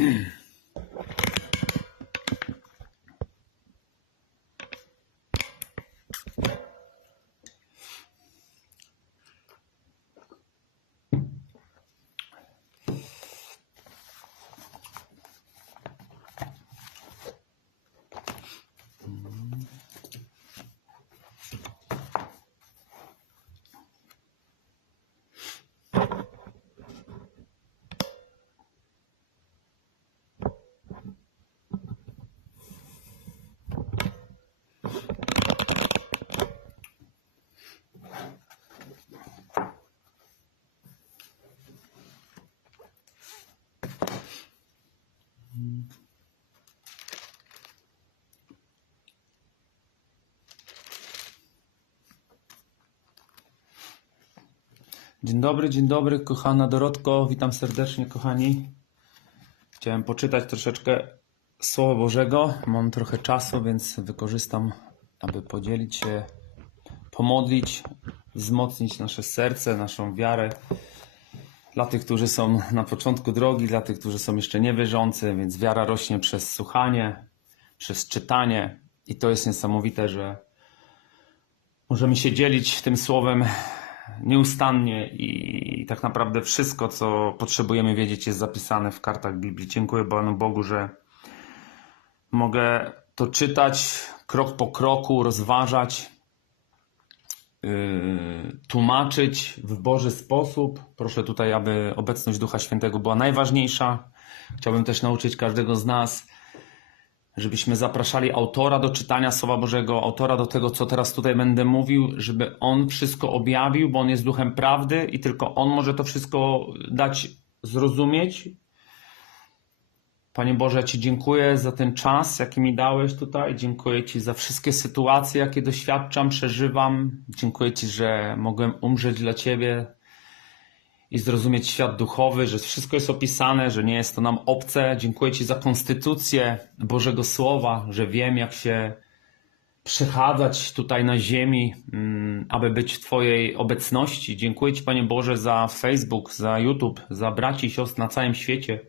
mm Dzień dobry, dzień dobry, kochana Dorotko. Witam serdecznie, kochani. Chciałem poczytać troszeczkę Słowa Bożego. Mam trochę czasu, więc wykorzystam, aby podzielić się, pomodlić, wzmocnić nasze serce, naszą wiarę. Dla tych, którzy są na początku drogi, dla tych, którzy są jeszcze niewierzący, więc wiara rośnie przez słuchanie, przez czytanie. I to jest niesamowite, że możemy się dzielić tym słowem nieustannie i tak naprawdę wszystko, co potrzebujemy wiedzieć, jest zapisane w kartach Biblii. Dziękuję Panu Bogu, że mogę to czytać krok po kroku, rozważać, yy, tłumaczyć w Boży sposób. Proszę tutaj, aby obecność Ducha Świętego była najważniejsza. Chciałbym też nauczyć każdego z nas, żebyśmy zapraszali autora do czytania Słowa Bożego, autora do tego, co teraz tutaj będę mówił, żeby on wszystko objawił, bo on jest duchem prawdy i tylko on może to wszystko dać zrozumieć. Panie Boże, ja Ci dziękuję za ten czas, jaki mi dałeś tutaj. Dziękuję Ci za wszystkie sytuacje, jakie doświadczam, przeżywam. Dziękuję Ci, że mogłem umrzeć dla Ciebie i zrozumieć świat duchowy, że wszystko jest opisane, że nie jest to nam obce. Dziękuję Ci za konstytucję Bożego Słowa, że wiem, jak się przechadzać tutaj na ziemi, mm, aby być w Twojej obecności. Dziękuję Ci, Panie Boże, za Facebook, za YouTube, za braci i siostry na całym świecie.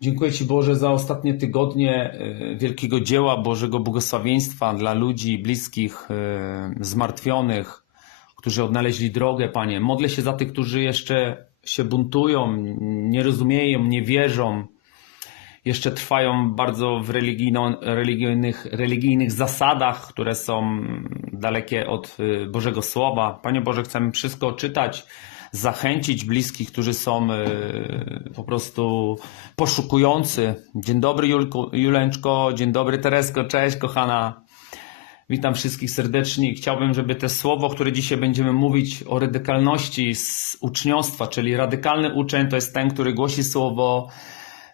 Dziękuję Ci, Boże, za ostatnie tygodnie e, wielkiego dzieła Bożego błogosławieństwa dla ludzi bliskich, e, zmartwionych, którzy odnaleźli drogę, Panie. Modlę się za tych, którzy jeszcze się buntują, nie rozumieją, nie wierzą, jeszcze trwają bardzo w religijnych, religijnych zasadach, które są dalekie od y, Bożego Słowa. Panie Boże, chcemy wszystko czytać, zachęcić bliskich, którzy są y, po prostu poszukujący. Dzień dobry Julku, Juleńczko, dzień dobry Teresko, cześć kochana. Witam wszystkich serdecznie. Chciałbym, żeby te słowo, które dzisiaj będziemy mówić o radykalności z uczniostwa, czyli radykalny uczeń to jest ten, który głosi słowo,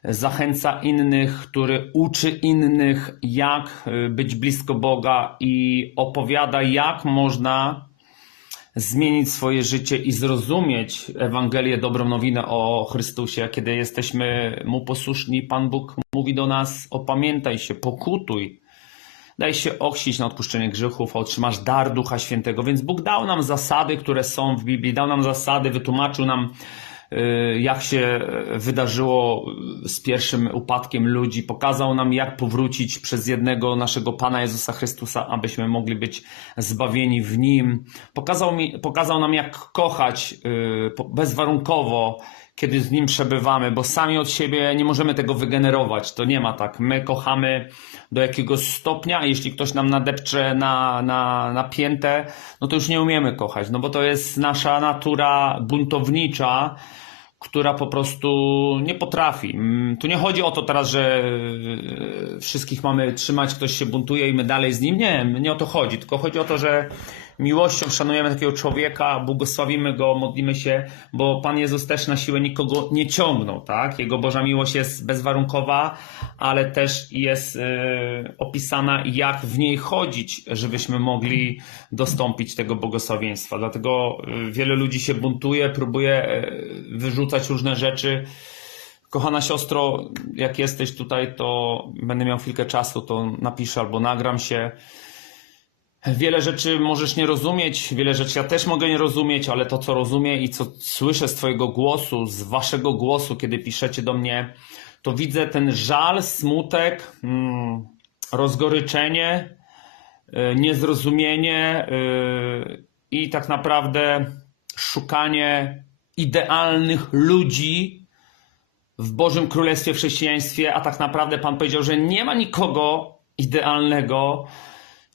zachęca innych, który uczy innych, jak y, być blisko Boga i opowiada, jak można zmienić swoje życie i zrozumieć Ewangelię, dobrą nowinę o Chrystusie. Kiedy jesteśmy Mu posłuszni, Pan Bóg mówi do nas: opamiętaj się, pokutuj. Daj się ochrzcić na odpuszczenie grzechów, a otrzymasz dar Ducha Świętego. Więc Bóg dał nam zasady, które są w Biblii, dał nam zasady, wytłumaczył nam, y, jak się wydarzyło z pierwszym upadkiem ludzi, pokazał nam, jak powrócić przez jednego naszego Pana Jezusa Chrystusa, abyśmy mogli być zbawieni w Nim. Pokazał, mi, pokazał nam, jak kochać y, bezwarunkowo, kiedy z Nim przebywamy, bo sami od siebie nie możemy tego wygenerować. To nie ma tak. My kochamy do jakiegoś stopnia, jeśli ktoś nam nadepcze na, na, na piętę, no to już nie umiemy kochać, no bo to jest nasza natura buntownicza, która po prostu nie potrafi. Mm, Tu nie chodzi o to teraz, że e, wszystkich mamy trzymać, ktoś się buntuje i my dalej z nim. Nie, nie o to chodzi, tylko chodzi o to, że miłością szanujemy takiego człowieka, błogosławimy go, modlimy się, bo Pan Jezus też na siłę nikogo nie ciągnął, tak? Jego Boża miłość jest bezwarunkowa, ale też jest e, opisana, jak w niej chodzić, żebyśmy mogli dostąpić tego błogosławieństwa. Dlatego e, wiele ludzi się buntuje, próbuje e, wyrzucać różne rzeczy. Kochana siostro, jak jesteś tutaj, to będę miał chwilkę czasu, to napiszę albo nagram się. Wiele rzeczy możesz nie rozumieć, wiele rzeczy ja też mogę nie rozumieć, ale to, co rozumiem i co słyszę z Twojego głosu, z Waszego głosu, kiedy piszecie do mnie, to widzę ten żal, smutek, mm, rozgoryczenie, y, niezrozumienie y, i tak naprawdę szukanie idealnych ludzi w Bożym Królestwie, w chrześcijaństwie, a tak naprawdę Pan powiedział, że nie ma nikogo idealnego,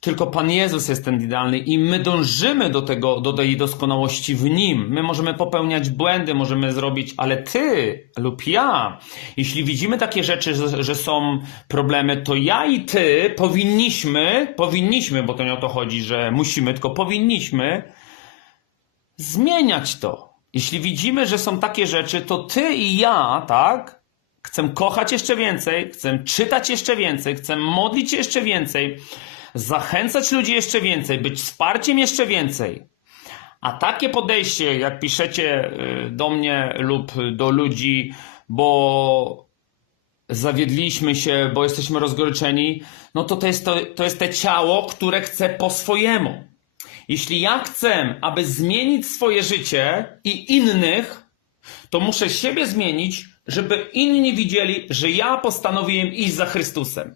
tylko Pan Jezus jest ten idealny i my dążymy do tego, do tej doskonałości w Nim. My możemy popełniać błędy, możemy zrobić, ale Ty lub ja, jeśli widzimy takie rzeczy, że, że są problemy, to ja i Ty powinniśmy, powinniśmy, bo to nie o to chodzi, że musimy, tylko powinniśmy zmieniać to. Jeśli widzimy, że są takie rzeczy, to Ty i ja, tak? Chcę kochać jeszcze więcej, chcę czytać jeszcze więcej, chcę modlić jeszcze więcej, zachęcać ludzi jeszcze więcej, być wsparciem jeszcze więcej. A takie podejście, jak piszecie y, do mnie lub do ludzi, bo zawiedliśmy się, bo jesteśmy rozgoryczeni, no to to jest, to, to jest te ciało, które chce po swojemu. Jeśli ja chcę, aby zmienić swoje życie i innych, to muszę siebie zmienić, żeby inni widzieli, że ja postanowiłem iść za Chrystusem.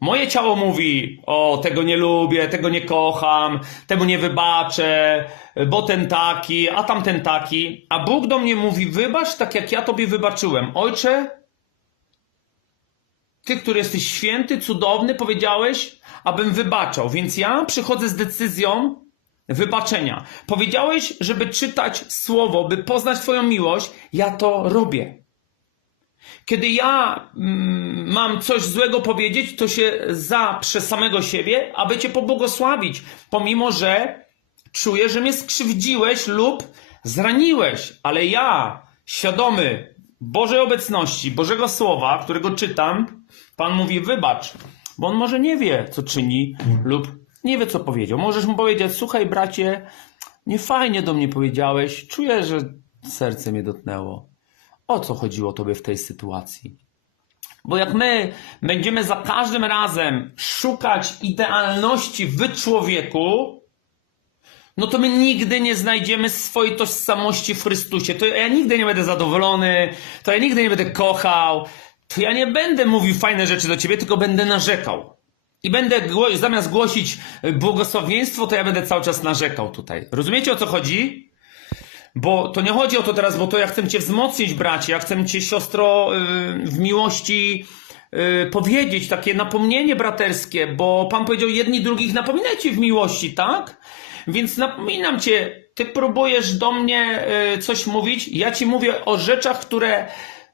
Moje ciało mówi: O, tego nie lubię, tego nie kocham, temu nie wybaczę, bo ten taki, a tamten taki. A Bóg do mnie mówi: Wybacz tak, jak ja tobie wybaczyłem. Ojcze, ty, który jesteś święty, cudowny, powiedziałeś, abym wybaczał. Więc ja przychodzę z decyzją wybaczenia. Powiedziałeś, żeby czytać słowo, by poznać Twoją miłość. Ja to robię. Kiedy ja mm, mam coś złego powiedzieć, to się zaprze samego siebie, aby Cię pobłogosławić, pomimo że czuję, że mnie skrzywdziłeś lub zraniłeś. Ale ja, świadomy Bożej obecności, Bożego Słowa, którego czytam, Pan mówi: wybacz, bo on może nie wie, co czyni, lub nie wie, co powiedział. Możesz mu powiedzieć: Słuchaj, bracie, nie fajnie do mnie powiedziałeś, czuję, że serce mnie dotknęło. O co chodziło tobie w tej sytuacji? Bo jak my będziemy za każdym razem szukać idealności w człowieku, no to my nigdy nie znajdziemy swojej tożsamości w Chrystusie. To ja nigdy nie będę zadowolony, to ja nigdy nie będę kochał, to ja nie będę mówił fajne rzeczy do ciebie, tylko będę narzekał. I będę zamiast głosić błogosławieństwo, to ja będę cały czas narzekał tutaj. Rozumiecie o co chodzi? Bo to nie chodzi o to teraz, bo to ja chcę cię wzmocnić, bracie, ja chcę cię, siostro, yy, w miłości yy, powiedzieć, takie napomnienie braterskie, bo Pan powiedział, jedni drugich napominajcie w miłości, tak? Więc napominam cię, ty próbujesz do mnie yy, coś mówić, ja ci mówię o rzeczach, które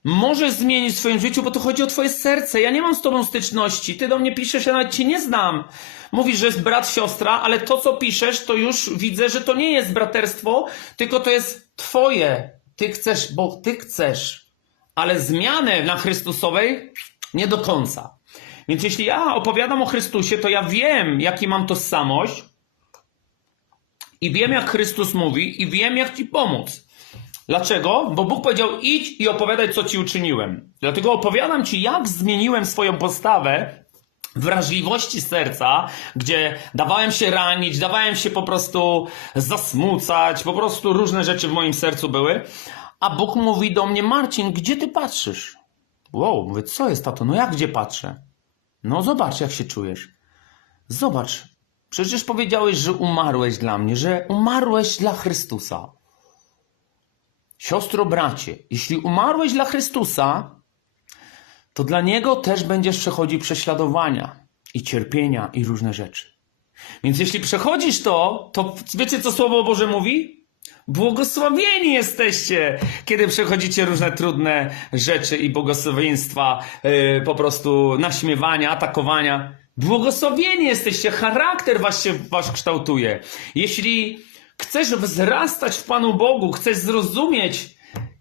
możesz zmienić w swoim życiu, bo to chodzi o twoje serce. Ja nie mam z tobą styczności. Ty do mnie piszesz, ja nawet cię nie znam. Mówisz, że jest brat, siostra, ale to, co piszesz, to już widzę, że to nie jest braterstwo, tylko to jest twoje. Ty chcesz, bo ty chcesz. Ale zmiany na Chrystusowej nie do końca. Więc jeśli ja opowiadam o Chrystusie, to ja wiem, jaki mam tożsamość i wiem, jak Chrystus mówi i wiem, jak ci pomóc. Dlaczego? Bo Bóg powiedział: idź i opowiadaj, co ci uczyniłem. Dlatego opowiadam ci, jak zmieniłem swoją postawę wrażliwości serca, gdzie dawałem się ranić, dawałem się po prostu zasmucać, po prostu różne rzeczy w moim sercu były. A Bóg mówi do mnie: Marcin, gdzie ty patrzysz? Wow, mówię, co jest tato? No jak gdzie patrzę? No zobacz, jak się czujesz. Zobacz, przecież powiedziałeś, że umarłeś dla mnie, że umarłeś dla Chrystusa. Siostro, bracie, jeśli umarłeś dla Chrystusa, to dla Niego też będziesz przechodził prześladowania i cierpienia i różne rzeczy. Więc jeśli przechodzisz to, to wiecie, co Słowo Boże mówi? Błogosławieni jesteście, kiedy przechodzicie różne trudne rzeczy i błogosławieństwa, yy, po prostu naśmiewania, atakowania. Błogosławieni jesteście, charakter wasz się wasz kształtuje. Jeśli chcesz wzrastać w Panu Bogu, chcesz zrozumieć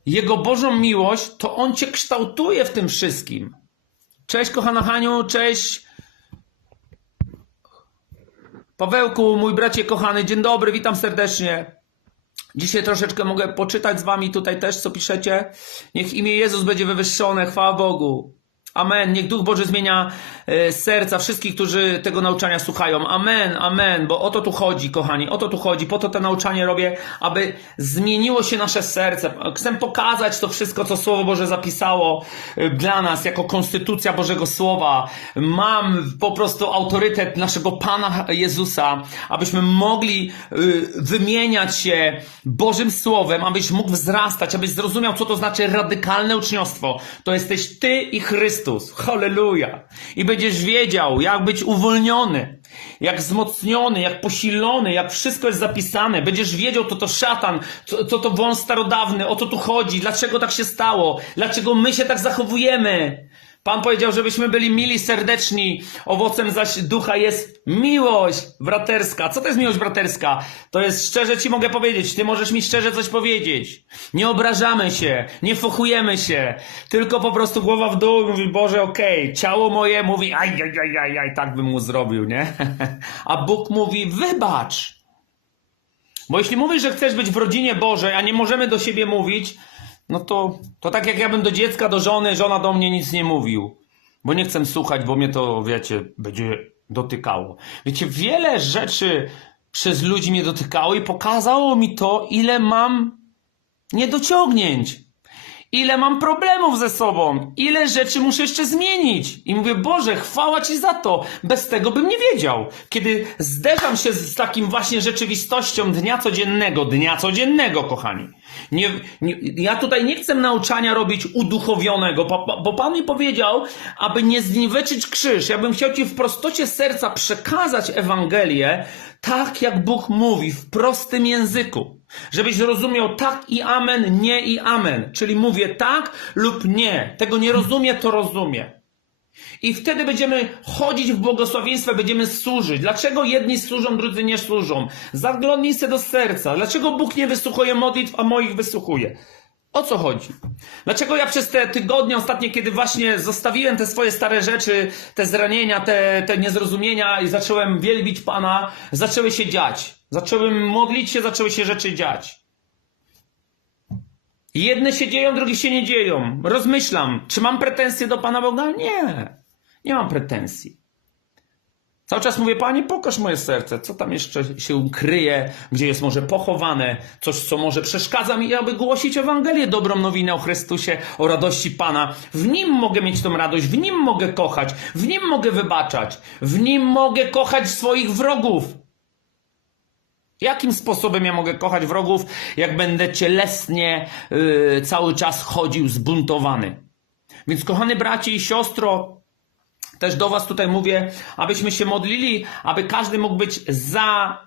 Jego Bożą miłość, to On cię kształtuje w tym wszystkim. Cześć, kochana Haniu, cześć. Pawełku, mój bracie kochany, dzień dobry, witam serdecznie. Dzisiaj troszeczkę mogę poczytać z wami tutaj też, co piszecie. Niech imię Jezus będzie wywyższone, chwała Bogu. Amen. Niech Duch Boży zmienia e, serca wszystkich, którzy tego nauczania słuchają. Amen, amen. Bo o to tu chodzi, kochani. O to tu chodzi. Po to to nauczanie robię, aby zmieniło się nasze serce. Chcę pokazać to wszystko, co Słowo Boże zapisało e, dla nas jako konstytucja Bożego Słowa. Mam po prostu autorytet naszego Pana Jezusa, abyśmy mogli y, wymieniać się Bożym Słowem, abyś mógł wzrastać, abyś zrozumiał, co to znaczy radykalne uczniostwo. To jesteś Ty i Chrystus. Halleluja. I będziesz wiedział, jak być uwolniony, jak wzmocniony, jak posilony, jak wszystko jest zapisane. Będziesz wiedział, to to szatan, co, co to wąs starodawny, o co tu chodzi, dlaczego tak się stało, dlaczego my się tak zachowujemy. Pan powiedział, żebyśmy byli mili, serdeczni. Owocem zaś ducha jest miłość braterska. Co to jest miłość braterska? To jest szczerze ci mogę powiedzieć. Ty możesz mi szczerze coś powiedzieć. Nie obrażamy się, nie fochujemy się, tylko po prostu głowa w dół mówi, Boże, okej, ciało moje mówi, aj, aj, aj, aj, aj, tak bym mu zrobił, nie? A Bóg mówi, wybacz. Bo jeśli mówisz, że chcesz być w rodzinie Bożej, a nie możemy do siebie mówić, no to, to tak jak ja bym do dziecka, do żony, żona do mnie nic nie mówił. Bo nie chcę słuchać, bo mnie to, wiecie, będzie dotykało. Wiecie, wiele rzeczy przez ludzi mnie dotykało i pokazało mi to, ile mam niedociągnięć. Ile mam problemów ze sobą, ile rzeczy muszę jeszcze zmienić. I mówię, Boże, chwała Ci za to. Bez tego bym nie wiedział. Kiedy zderzam się z takim właśnie rzeczywistością dnia codziennego, dnia codziennego, kochani. Nie, nie, ja tutaj nie chcę nauczania robić uduchowionego, bo, bo Pan mi powiedział, aby nie zniweczyć krzyż. Ja bym chciał Ci w prostocie serca przekazać Ewangelię, tak jak Bóg mówi, w prostym języku. Żebyś rozumiał tak i amen, nie i amen. Czyli mówię tak lub nie. Tego nie rozumie, to rozumie. I wtedy będziemy chodzić w błogosławieństwie, będziemy służyć. Dlaczego jedni służą, drudzy nie służą? Zaglądnij się do serca. Dlaczego Bóg nie wysłuchuje modlitw, a moich wysłuchuje? O co chodzi? Dlaczego ja przez te tygodnie ostatnie, kiedy właśnie zostawiłem te swoje stare rzeczy, te zranienia, te, te niezrozumienia i zacząłem wielbić Pana, zaczęły się dziać. Zacząłem modlić się, zaczęły się rzeczy dziać. Jedne się dzieją, drugie się nie dzieją. Rozmyślam, czy mam pretensje do Pana Boga? Nie. Nie mam pretensji. Cały czas mówię, Panie, pokaż moje serce, co tam jeszcze się kryje, gdzie jest może pochowane, coś, co może przeszkadza mi, aby głosić Ewangelię, dobrą nowinę o Chrystusie, o radości Pana. W Nim mogę mieć tą radość, w Nim mogę kochać, w Nim mogę wybaczać, w Nim mogę kochać swoich wrogów. Jakim sposobem ja mogę kochać wrogów, jak będę cielesnie yy, cały czas chodził zbuntowany? Więc kochany bracie i siostro, też do Was tutaj mówię, abyśmy się modlili, aby każdy mógł być za,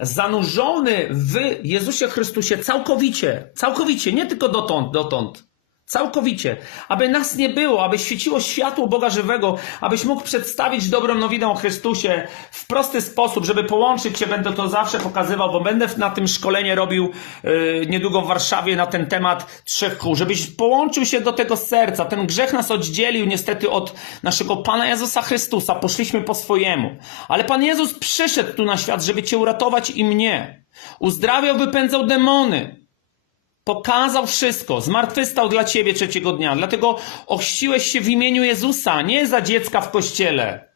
zanurzony w Jezusie Chrystusie całkowicie. Całkowicie, nie tylko dotąd, dotąd. Całkowicie. Aby nas nie było, aby świeciło światło Boga żywego, abyś mógł przedstawić dobrą nowinę o Chrystusie w prosty sposób, żeby połączyć się, będę to zawsze pokazywał, bo będę na tym szkolenie robił yy, niedługo w Warszawie na ten temat trzech kół, żebyś połączył się do tego serca. Ten grzech nas oddzielił niestety od naszego Pana Jezusa Chrystusa. Poszliśmy po swojemu. Ale Pan Jezus przyszedł tu na świat, żeby Cię uratować i mnie. Uzdrawiał, wypędzał demony. Pokazał wszystko, zmartwychwstał dla ciebie trzeciego dnia. Dlatego ochrzciłeś się w imieniu Jezusa, nie za dziecka w kościele.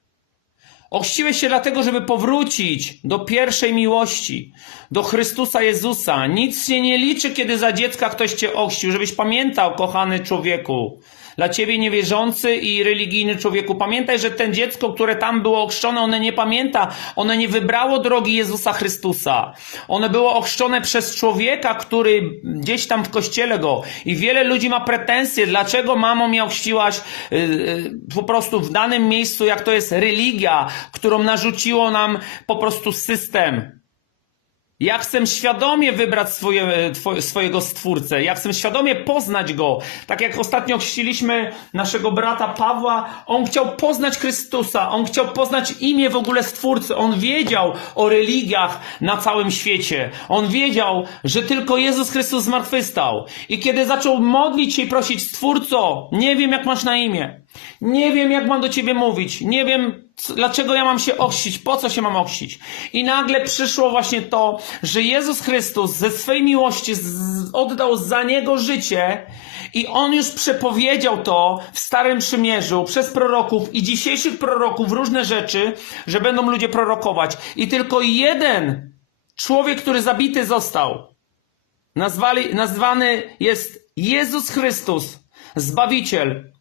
Ochrzciłeś się dlatego, żeby powrócić do pierwszej miłości, do Chrystusa Jezusa. Nic się nie liczy, kiedy za dziecka ktoś cię ochrzcił, żebyś pamiętał, kochany człowieku. Dla ciebie niewierzący i religijny człowieku, pamiętaj, że ten dziecko, które tam było ochrzczone, one nie pamięta, one nie wybrało drogi Jezusa Chrystusa. One było ochrzczone przez człowieka, który gdzieś tam w kościele go. I wiele ludzi ma pretensje, dlaczego mamo mnie ochrzciłaś yy, yy, po prostu w danym miejscu, jak to jest religia, którą narzuciło nam po prostu system. Ja chcę świadomie wybrać swoje, twoje, swojego stwórcę. Ja chcę świadomie poznać go. Tak jak ostatnio chrzciliśmy naszego brata Pawła, on chciał poznać Chrystusa, on chciał poznać imię w ogóle stwórcy. On wiedział o religiach na całym świecie. On wiedział, że tylko Jezus Chrystus zmartwychwstał. I kiedy zaczął modlić się i prosić stwórco, nie wiem jak masz na imię. Nie wiem jak mam do ciebie mówić. Nie wiem Dlaczego ja mam się ochrzcić? Po co się mam ochrzcić? I nagle przyszło właśnie to, że Jezus Chrystus ze swej miłości oddał za niego życie i on już przepowiedział to w Starym Przymierzu przez proroków i dzisiejszych proroków różne rzeczy, że będą ludzie prorokować. I tylko jeden człowiek, który zabity został, nazwali, nazwany jest Jezus Chrystus, Zbawiciel.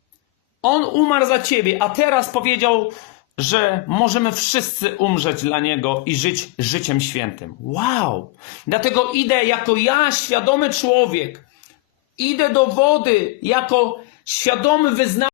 On umarł za ciebie, a teraz powiedział, że możemy wszyscy umrzeć dla Niego i żyć życiem świętym. Wow! Dlatego idę jako ja, świadomy człowiek, idę do wody jako świadomy wyznawca.